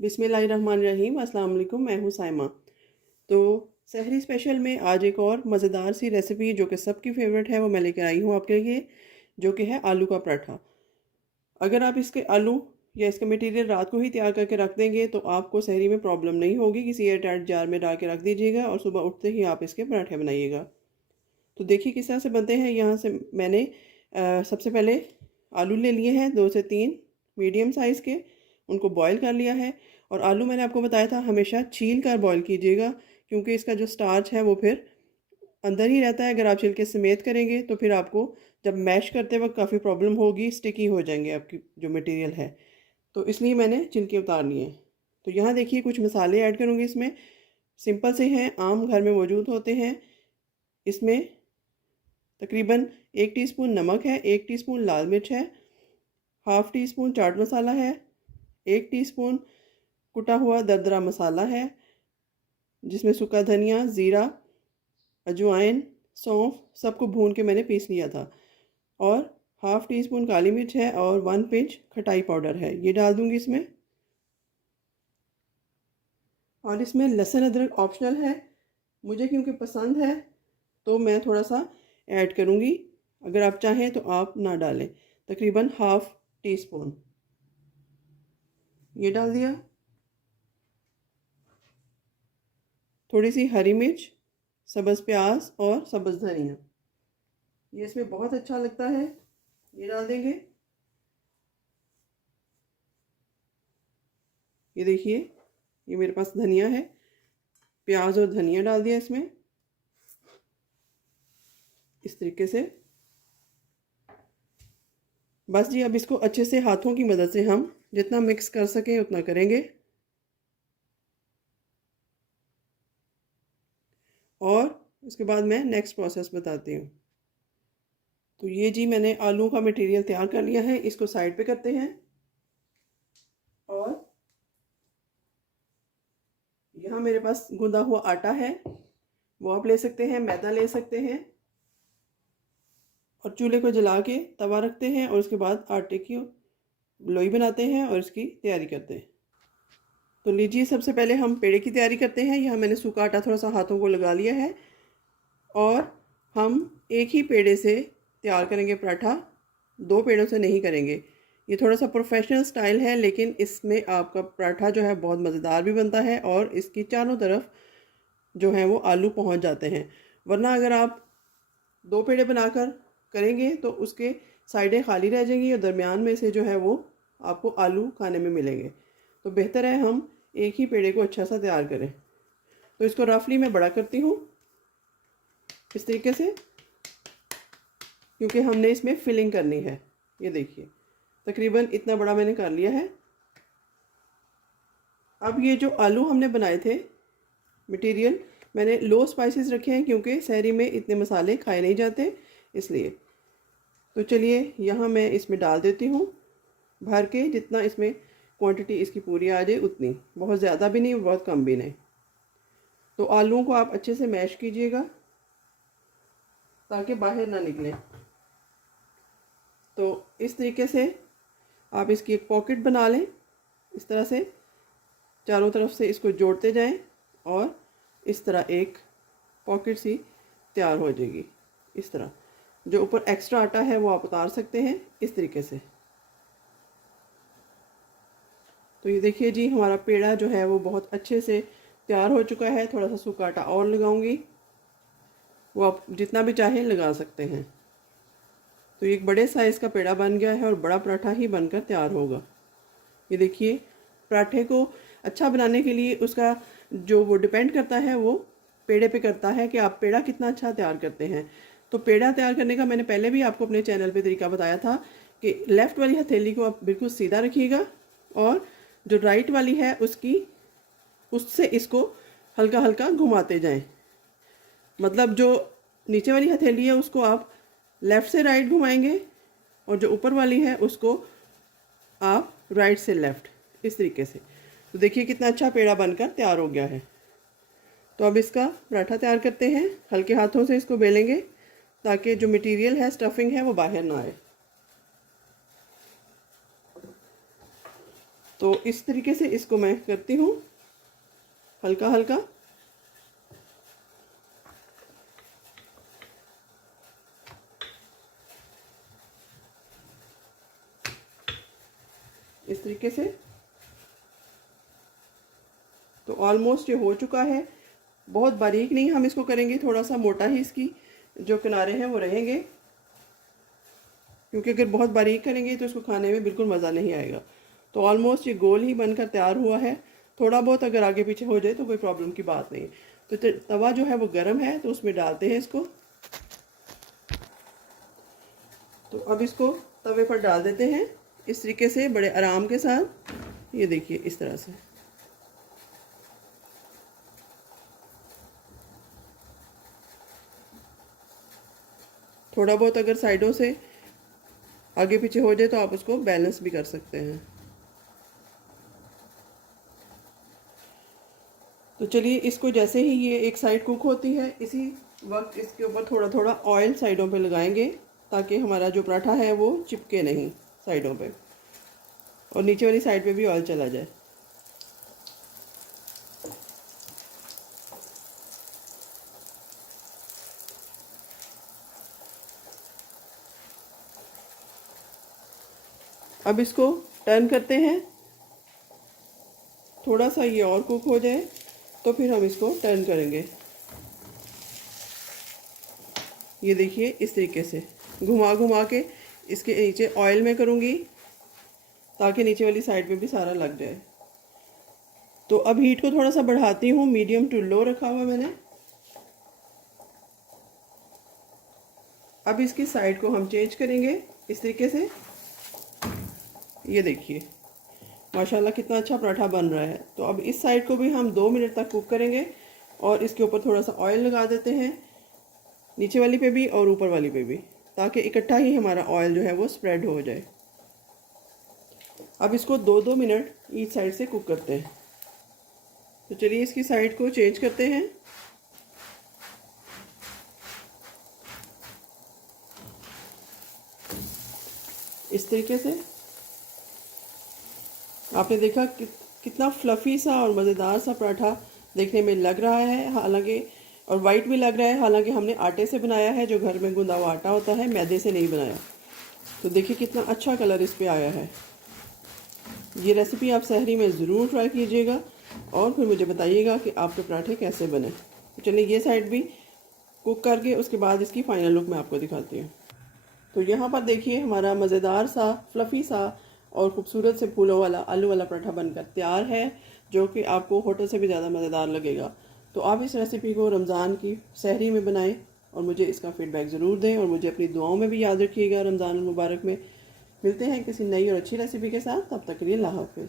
बिस्मिल्लाहिर्रहमानिर्रहीम। अस्सलाम वालेकुम। मैं हूँ साइमा। तो सहरी स्पेशल में आज एक और मज़ेदार सी रेसिपी जो कि सबकी फेवरेट है वो मैं लेकर आई हूँ आपके लिए, जो कि है आलू का पराठा। अगर आप इसके आलू या इसका मटेरियल रात को ही तैयार करके रख देंगे तो आपको सहरी में प्रॉब्लम नहीं होगी। किसी एयर टाइट जार में डाल के रख दीजिएगा और सुबह उठते ही आप इसके पराठे बनाइएगा। तो देखिए किस तरह से बनते हैं। यहाँ से मैंने सबसे पहले आलू ले लिए हैं 2 से 3 मीडियम साइज़ के, उनको बॉईल कर लिया है। और आलू मैंने आपको बताया था हमेशा छील कर बॉईल कीजिएगा, क्योंकि इसका जो स्टार्च है वो फिर अंदर ही रहता है। अगर आप छिलके समेत करेंगे तो फिर आपको जब मैश करते वक्त काफ़ी प्रॉब्लम होगी, स्टिकी हो जाएंगे आपकी जो मटेरियल है। तो इसलिए मैंने छिलके उतार लिए। तो यहाँ देखिए कुछ मसाले ऐड करूँगी इसमें, सिंपल से हैं, आम घर में मौजूद होते हैं। इसमें तकरीबन 1 टीस्पून नमक है, 1 टीस्पून लाल मिर्च है, half tea spoon chaat masala है, 1 टीस्पून कुटा हुआ दरदरा मसाला है जिसमें सूखा धनिया, ज़ीरा, अजवाइन, सौंफ सबको भून के मैंने पीस लिया था। और हाफ़ टी स्पून काली मिर्च है और 1 पिंच खटाई पाउडर है, ये डाल दूँगी इसमें। और इसमें लहसुन अदरक ऑप्शनल है, मुझे क्योंकि पसंद है तो मैं थोड़ा सा ऐड करूँगी। अगर आप चाहें तो आप ना डालें। तकरीबन हाफ़ टी स्पून ये डाल दिया। थोड़ी सी हरी मिर्च, सब्ज़ प्याज और सब्ज़ धनिया, ये इसमें बहुत अच्छा लगता है, ये डाल देंगे। ये देखिए ये मेरे पास धनिया है, प्याज और धनिया डाल दिया इसमें इस तरीके से। बस जी अब इसको अच्छे से हाथों की मदद से हम जितना मिक्स कर सकें उतना करेंगे। और उसके बाद मैं नेक्स्ट प्रोसेस बताती हूँ। तो ये जी मैंने आलू का मटेरियल तैयार कर लिया है, इसको साइड पे करते हैं। और यहाँ मेरे पास गूंदा हुआ आटा है, वो आप ले सकते हैं, मैदा ले सकते हैं। और चूल्हे को जला के तवा रखते हैं और उसके बाद आटे की लोई बनाते हैं और इसकी तैयारी करते हैं। तो लीजिए सबसे पहले हम पेड़े की तैयारी करते हैं। यहाँ मैंने सूखा आटा थोड़ा सा हाथों को लगा लिया है और हम एक ही पेड़े से तैयार करेंगे पराठा, 2 पेड़ों से नहीं करेंगे। ये थोड़ा सा प्रोफेशनल स्टाइल है, लेकिन इसमें आपका पराठा जो है बहुत मज़ेदार भी बनता है और इसकी चारों तरफ जो है वो आलू पहुंच जाते हैं। वरना अगर आप 2 पेड़े बनाकर करेंगे तो उसके साइडें खाली रह जाएंगी और दरमियान में से जो है वो आपको आलू खाने में मिलेंगे। तो बेहतर है हम एक ही पेड़े को अच्छा सा तैयार करें। तो इसको रफली मैं बड़ा करती हूँ इस तरीके से, क्योंकि हमने इसमें फिलिंग करनी है। ये देखिए तकरीबन इतना बड़ा मैंने कर लिया है। अब ये जो आलू हमने बनाए थे मटेरियल, मैंने लो स्पाइसेस रखे हैं क्योंकि सहरी में इतने मसाले खाए नहीं जाते इसलिए। तो चलिए यहाँ मैं इसमें डाल देती हूँ भर के, जितना इसमें क्वांटिटी इसकी पूरी आ जाए उतनी, बहुत ज़्यादा भी नहीं बहुत कम भी नहीं। तो आलूओं को आप अच्छे से मैश कीजिएगा ताकि बाहर ना निकले। तो इस तरीके से आप इसकी एक पॉकेट बना लें, इस तरह से चारों तरफ से इसको जोड़ते जाएं और इस तरह एक पॉकेट सी तैयार हो जाएगी। इस तरह जो ऊपर एक्स्ट्रा आटा है वो आप उतार सकते हैं इस तरीके से। तो ये देखिए जी हमारा पेड़ा जो है वो बहुत अच्छे से तैयार हो चुका है। थोड़ा सा सूखा आटा और लगाऊंगी, वो आप जितना भी चाहें लगा सकते हैं। तो एक बड़े साइज़ का पेड़ा बन गया है और बड़ा पराठा ही बनकर तैयार होगा। ये देखिए पराठे को अच्छा बनाने के लिए उसका जो वो डिपेंड करता है वो पेड़े पे करता है कि आप पेड़ा कितना अच्छा तैयार करते हैं। तो पेड़ा तैयार करने का मैंने पहले भी आपको अपने चैनल पे तरीका बताया था कि लेफ़्ट वाली हथेली को आप बिल्कुल सीधा रखिएगा और जो राइट वाली है उससे इसको हल्का हल्का घुमाते जाएं। मतलब जो नीचे वाली हथेली है उसको आप लेफ़्ट से राइट घुमाएंगे और जो ऊपर वाली है उसको आप राइट से लेफ़्ट, इस तरीके से। तो देखिए कितना अच्छा पेड़ा बनकर तैयार हो गया है। तो अब इसका पराठा तैयार करते हैं। हल्के हाथों से इसको बेलेंगे ताकि जो मटेरियल है, स्टफिंग है, वो बाहर ना आए। तो इस तरीके से इसको मैं करती हूँ हल्का हल्का। इस तरीके से। तो ऑलमोस्ट ये हो चुका है। बहुत बारीक नहीं हम इसको करेंगे, थोड़ा सा मोटा ही इसकी जो किनारे हैं वो रहेंगे, क्योंकि अगर बहुत बारीक करेंगे तो इसको खाने में बिल्कुल मज़ा नहीं आएगा। तो ऑलमोस्ट ये गोल ही बनकर तैयार हुआ है। थोड़ा बहुत अगर आगे पीछे हो जाए तो कोई प्रॉब्लम की बात नहीं। तो तवा जो है वो गर्म है, तो उसमें डालते हैं इसको। तो अब इसको तवे पर डाल देते हैं इस तरीके से बड़े आराम के साथ। ये देखिए इस तरह से। थोड़ा बहुत अगर साइडों से आगे पीछे हो जाए तो आप उसको बैलेंस भी कर सकते हैं। तो चलिए इसको जैसे ही ये एक साइड कुक होती है, इसी वक्त इसके ऊपर थोड़ा थोड़ा ऑयल साइडों पे लगाएंगे, ताकि हमारा जो पराठा है वो चिपके नहीं साइडों पे, और नीचे वाली साइड पे भी ऑयल चला जाए। अब इसको टर्न करते हैं, थोड़ा सा ये और कुक हो जाए तो फिर हम इसको टर्न करेंगे। ये देखिए इस तरीके से घुमा घुमा के इसके नीचे ऑयल में करूँगी, ताकि नीचे वाली साइड पे भी सारा लग जाए। तो अब हीट को थोड़ा सा बढ़ाती हूँ, मीडियम टू लो रखा हुआ मैंने। अब इसकी साइड को हम चेंज करेंगे इस तरीके से। ये देखिए माशाल्लाह कितना अच्छा पराठा बन रहा है। तो अब इस साइड को भी हम 2 मिनट तक कुक करेंगे, और इसके ऊपर थोड़ा सा ऑयल लगा देते हैं, नीचे वाली पे भी और ऊपर वाली पे भी, ताकि इकट्ठा ही हमारा ऑयल जो है वो स्प्रेड हो जाए। अब इसको 2-2 मिनट ईच साइड से कुक करते हैं। तो चलिए इसकी साइड को चेंज करते हैं। इस तरीके से आपने देखा कितना फ्लफ़ी सा और मज़ेदार सा पराठा देखने में लग रहा है, हालांकि और वाइट भी लग रहा है। हालांकि हमने आटे से बनाया है, जो घर में गूंदा हुआ आटा होता है, मैदे से नहीं बनाया। तो देखिए कितना अच्छा कलर इस पे आया है। ये रेसिपी आप सहरी में ज़रूर ट्राई कीजिएगा, और फिर मुझे बताइएगा कि आपके पराठे कैसे बने। तो चलिए ये साइड भी कुक करके उसके बाद इसकी फ़ाइनल लुक मैं आपको दिखाती हूँ। तो यहाँ पर देखिए हमारा मज़ेदार सा फ्लफ़ी सा और ख़ूबसूरत से फूलों वाला आलू वाला पराठा बनकर तैयार है, जो कि आपको होटल से भी ज़्यादा मज़ेदार लगेगा। तो आप इस रेसिपी को रमज़ान की सहरी में बनाएं और मुझे इसका फ़ीडबैक ज़रूर दें, और मुझे अपनी दुआओं में भी याद रखिएगा रमज़ान मुबारक में। मिलते हैं किसी नई और अच्छी रेसिपी के साथ, तब तक के लिए अल्लाह हाफ़िज़।